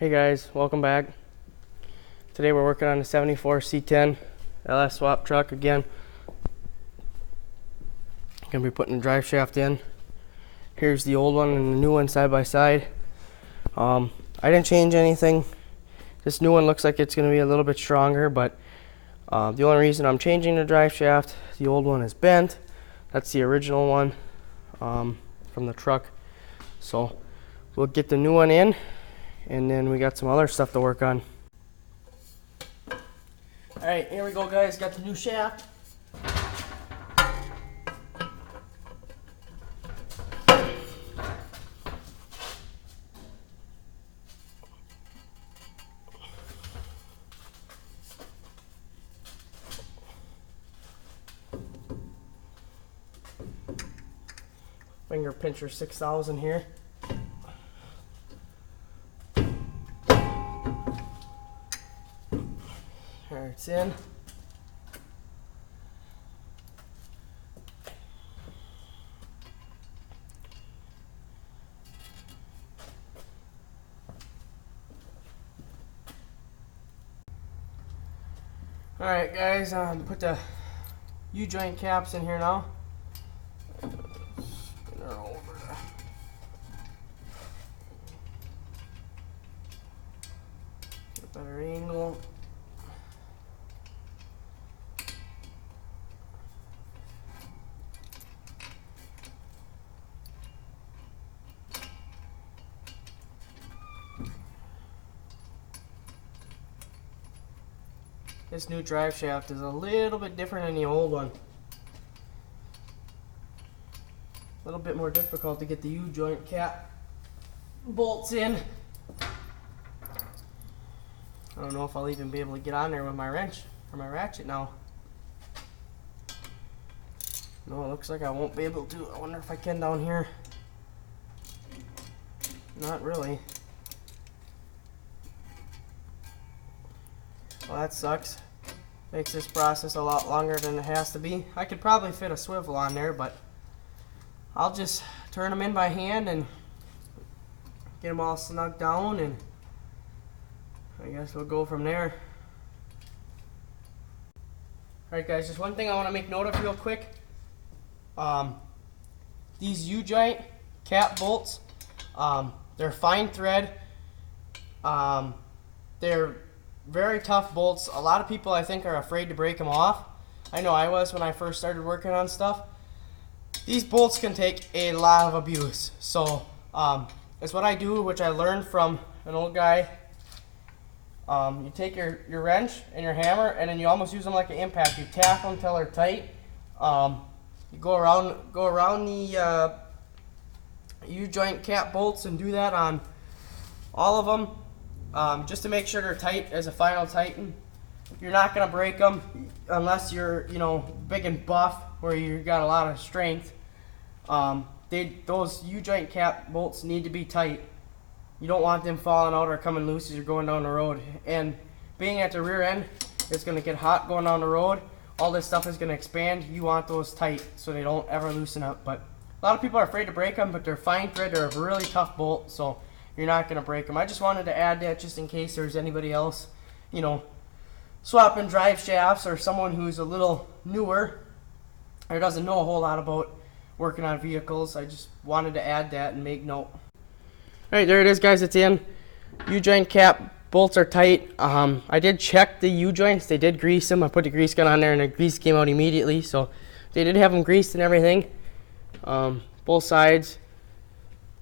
Hey guys, welcome back. Today we're working on the 74 C10 LS swap truck again. Gonna be putting the drive shaft in. Here's the old one and the new one side by side. I didn't change anything. This new one looks like it's gonna be a little bit stronger, but the only reason I'm changing the drive shaft, the old one is bent. That's the original one from the truck. So we'll get the new one in, and then we got some other stuff to work on. All right, here we go, guys. Got the new shaft. Finger pincher 6000 here. There it's in. All right, guys, put the U-joint caps in here now. Better angle. This new drive shaft is a little bit different than the old one. A little bit more difficult to get the U-joint cap bolts in. I don't know if I'll even be able to get on there with my wrench or my ratchet now. No, it looks like I won't be able to. I wonder if I can down here. Not really. Well, that sucks. Makes this process a lot longer than it has to be. I could probably fit a swivel on there, but I'll just turn them in by hand and get them all snug down, and I guess we'll go from there. Alright guys, just one thing I want to make note of real quick. These U-joint cap bolts, they're fine thread. They're very tough bolts. A lot of people, I think, are afraid to break them off. I know I was when I first started working on stuff. These bolts can take a lot of abuse. So that's what I do, which I learned from an old guy. You take your wrench and your hammer, and then you almost use them like an impact. You tap them until they're tight. You go around the U-joint cap bolts and do that on all of them, just to make sure they're tight as a final tighten. You're not gonna break them unless you're, big and buff, where you got a lot of strength. Those U-joint cap bolts need to be tight. You don't want them falling out or coming loose as you're going down the road. And being at the rear end, it's going to get hot going down the road. All this stuff is going to expand. You want those tight so they don't ever loosen up. But a lot of people are afraid to break them, but they're fine thread. They're a really tough bolt, so you're not going to break them. I just wanted to add that just in case there's anybody else, swapping drive shafts, or someone who's a little newer or doesn't know a whole lot about working on vehicles. I just wanted to add that and make note. Alright, there it is, guys. It's in. U-joint cap bolts are tight. I did check the U-joints. They did grease them. I put the grease gun on there and the grease came out immediately. So they did have them greased and everything. Both sides.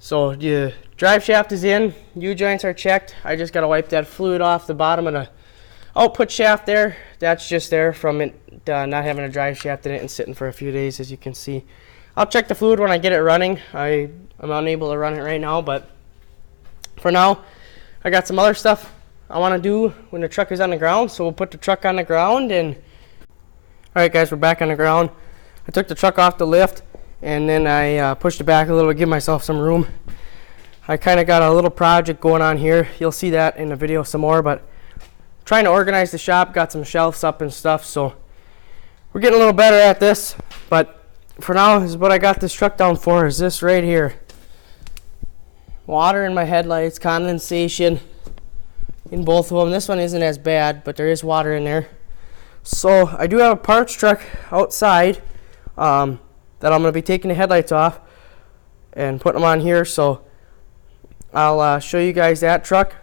So the drive shaft is in. U-joints are checked. I just got to wipe that fluid off the bottom of the output shaft there. That's just there from it not having a drive shaft in it and sitting for a few days, as you can see. I'll check the fluid when I get it running. I'm unable to run it right now, but for now, I got some other stuff I want to do when the truck is on the ground, so we'll put the truck on the ground. And alright guys, we're back on the ground. I took the truck off the lift, and then I pushed it back a little to give myself some room. I kind of got a little project going on here. You'll see that in the video some more, but trying to organize the shop, got some shelves up and stuff, so we're getting a little better at this. But for now, is what I got this truck down for, is this right here. Water in my headlights, condensation, in both of them. This one isn't as bad, but there is water in there. So I do have a parts truck outside that I'm going to be taking the headlights off and putting them on here. So I'll show you guys that truck,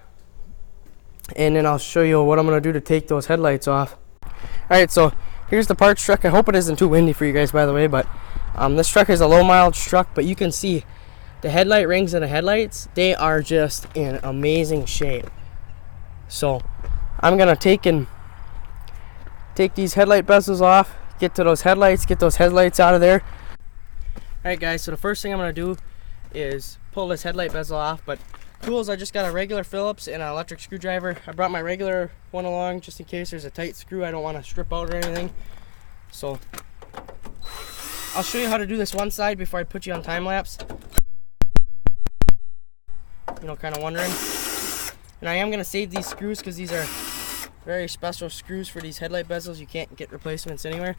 and then I'll show you what I'm going to do to take those headlights off. Alright, so here's the parts truck. I hope it isn't too windy for you guys, by the way, but this truck is a low mileage truck, but you can see the headlight rings and the headlights, they are just in amazing shape. So I'm going to take these headlight bezels off, get to those headlights out of there. Alright guys, so the first thing I'm going to do is pull this headlight bezel off, but tools, I just got a regular Phillips and an electric screwdriver. I brought my regular one along just in case there's a tight screw I don't want to strip out or anything. So I'll show you how to do this one side before I put you on time lapse. You know, kind of wondering. And I am going to save these screws because these are very special screws for these headlight bezels. You can't get replacements anywhere.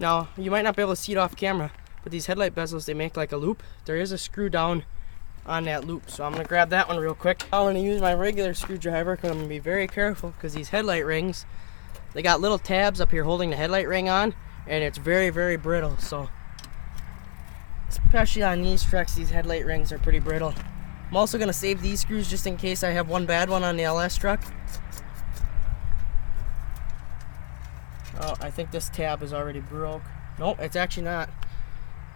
Now, you might not be able to see it off camera, but these headlight bezels, they make like a loop. There is a screw down on that loop, so I'm going to grab that one real quick. I'm going to use my regular screwdriver because I'm going to be very careful because these headlight rings, they got little tabs up here holding the headlight ring on, and it's very, very brittle. So especially on these trucks, these headlight rings are pretty brittle. I'm also going to save these screws just in case I have one bad one on the LS truck. Oh, I think this tab is already broke. Nope, it's actually not.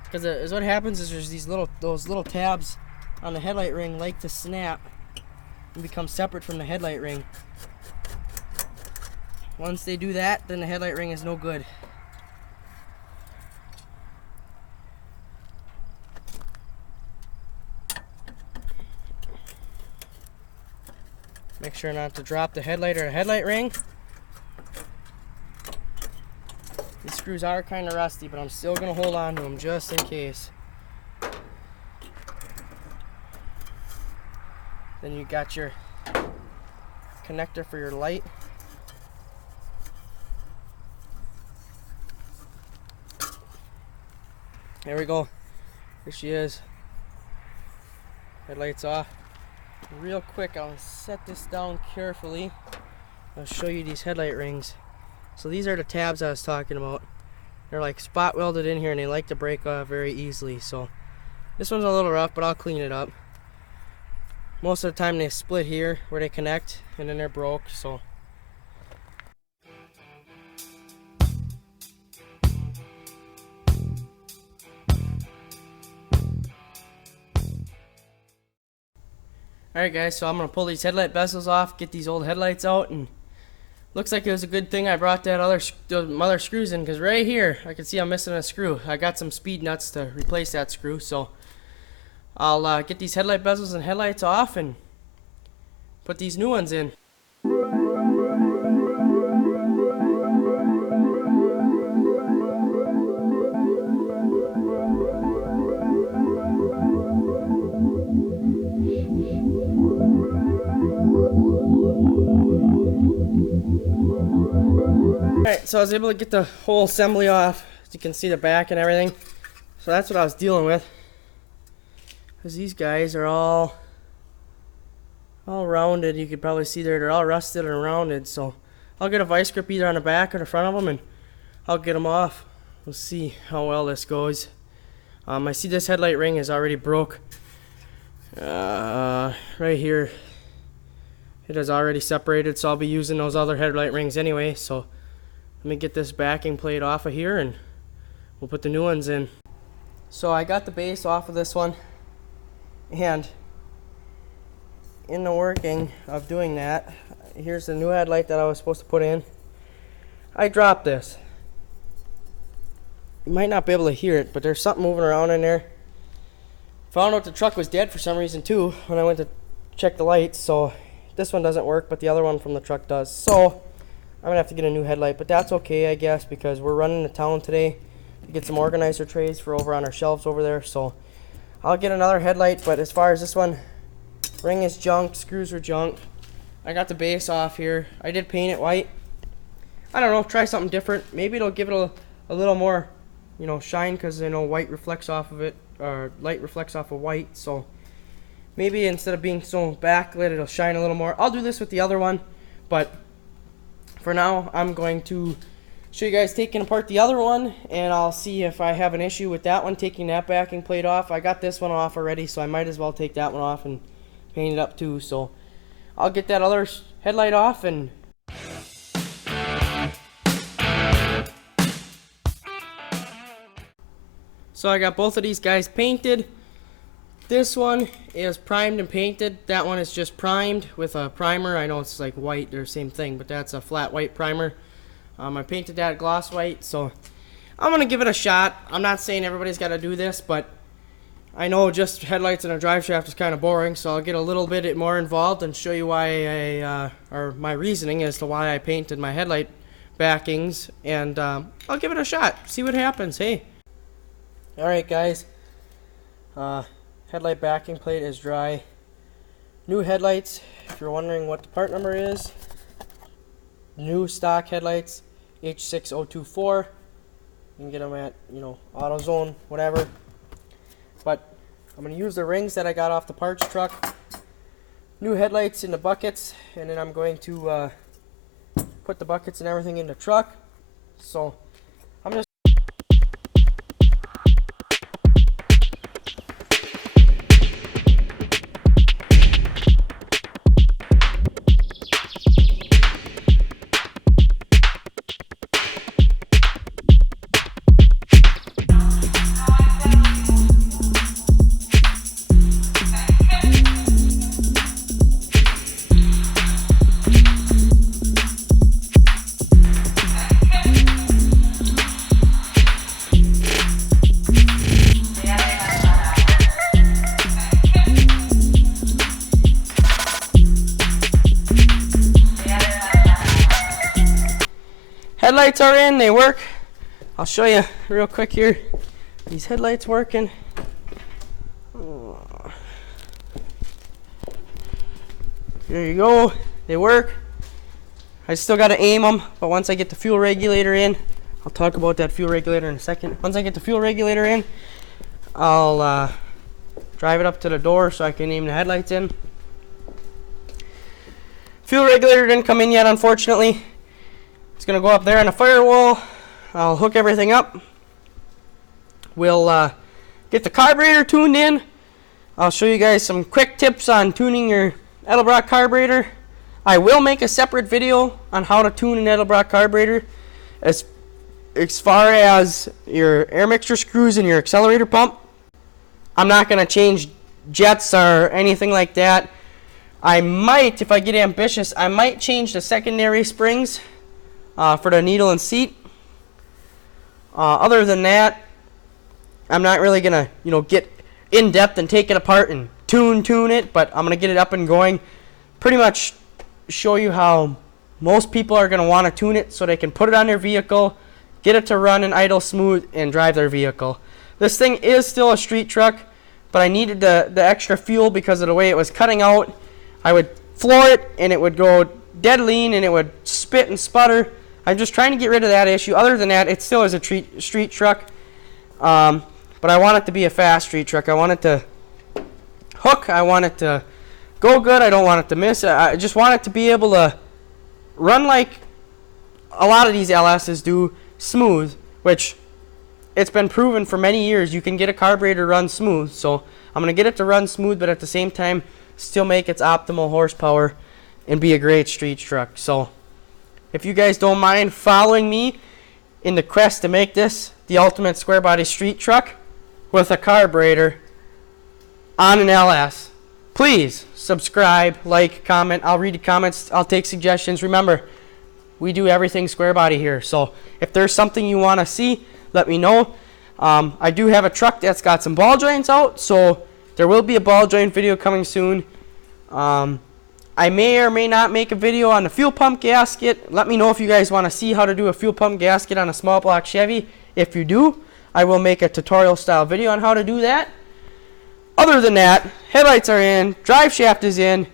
Because what happens is there's those little tabs on the headlight ring like to snap and become separate from the headlight ring. Once they do that, then the headlight ring is no good. Make sure not to drop the headlight or the headlight ring. These screws are kind of rusty, but I'm still going to hold on to them just in case. Then you got your connector for your light. There we go. Here she is. Headlights off. Real quick, I'll set this down carefully. I'll show you these headlight rings. So these are the tabs I was talking about. They're like spot welded in here and they like to break off very easily. So this one's a little rough, but I'll clean it up. Most of the time they split here where they connect and then they're broke. So alright guys, so I'm going to pull these headlight bezels off, get these old headlights out, and looks like it was a good thing I brought that other screws in, because right here I can see I'm missing a screw. I got some speed nuts to replace that screw, so I'll get these headlight bezels and headlights off and put these new ones in. Alright, so I was able to get the whole assembly off. As you can see the back and everything. So that's what I was dealing with. Because these guys are all rounded. You can probably see they're all rusted and rounded. So I'll get a vice grip either on the back or the front of them and I'll get them off. We'll see how well this goes. I see this headlight ring is already broke. Right here. It is already separated, so I'll be using those other headlight rings anyway. So let me get this backing plate off of here and we'll put the new ones in. So I got the base off of this one, and in the working of doing that, here's the new headlight that I was supposed to put in. I dropped this. You might not be able to hear it, but there's something moving around in there. Found out the truck was dead for some reason too when I went to check the lights, so this one doesn't work, but the other one from the truck does. So I'm gonna have to get a new headlight, but that's okay, I guess, because we're running to town today to get some organizer trays for over on our shelves over there. So I'll get another headlight, but as far as this one, ring is junk, screws are junk. I got the base off here. I did paint it white. I don't know, try something different. Maybe it'll give it a little more, you know, shine, because I know white reflects off of it, or light reflects off of white. So maybe instead of being so backlit, it'll shine a little more. I'll do this with the other one, but for now, I'm going to show you guys taking apart the other one, and I'll see if I have an issue with that one, taking that backing plate off. I got this one off already, so I might as well take that one off and paint it up too. So I'll get that other headlight off and so I got both of these guys painted. This one is primed and painted. That one is just primed with a primer. I know it's like white, they're the same thing, but that's a flat white primer. I painted that gloss white, so I'm going to give it a shot. I'm not saying everybody's got to do this, but I know just headlights and a drive shaft is kind of boring, so I'll get a little bit more involved and show you why or my reasoning as to why I painted my headlight backings, and I'll give it a shot, see what happens. Hey. Alright guys, headlight backing plate is dry. New headlights, if you're wondering what the part number is, new stock headlights, H6024. You can get them at, AutoZone, whatever. But I'm going to use the rings that I got off the parts truck. New headlights in the buckets, and then I'm going to put the buckets and everything in the truck. So I'm just headlights are in, they work. I'll show you real quick here. These headlights working. There you go, they work. I still got to aim them, but once I get the fuel regulator in, I'll talk about that fuel regulator in a second. Once I get the fuel regulator in, I'll drive it up to the door so I can aim the headlights in. Fuel regulator didn't come in yet, unfortunately. It's going to go up there on the firewall. I'll hook everything up. We'll get the carburetor tuned in. I'll show you guys some quick tips on tuning your Edelbrock carburetor. I will make a separate video on how to tune an Edelbrock carburetor as far as your air mixture screws and your accelerator pump. I'm not going to change jets or anything like that. I might, if I get ambitious, I might change the secondary springs for the needle and seat. Other than that, I'm not really gonna, get in depth and take it apart and tune it, but I'm gonna get it up and going. Pretty much show you how most people are gonna want to tune it so they can put it on their vehicle, get it to run and idle smooth, and drive their vehicle. This thing is still a street truck, but I needed the extra fuel because of the way it was cutting out. I would floor it and it would go dead lean and it would spit and sputter. I'm just trying to get rid of that issue. Other than that, it still is a street truck. But I want it to be a fast street truck. I want it to hook. I want it to go good. I don't want it to miss. I just want it to be able to run like a lot of these LSs do, smooth, which it's been proven for many years you can get a carburetor run smooth. So I'm going to get it to run smooth, but at the same time still make its optimal horsepower and be a great street truck. So if you guys don't mind following me in the quest to make this the ultimate square body street truck with a carburetor on an LS, please subscribe, like, comment. I'll read the comments. I'll take suggestions. Remember, we do everything square body here. So if there's something you want to see, let me know. I do have a truck that's got some ball joints out, so there will be a ball joint video coming soon. I may or may not make a video on the fuel pump gasket. Let me know if you guys want to see how to do a fuel pump gasket on a small block Chevy. If you do, I will make a tutorial style video on how to do that. Other than that, headlights are in, drive shaft is in,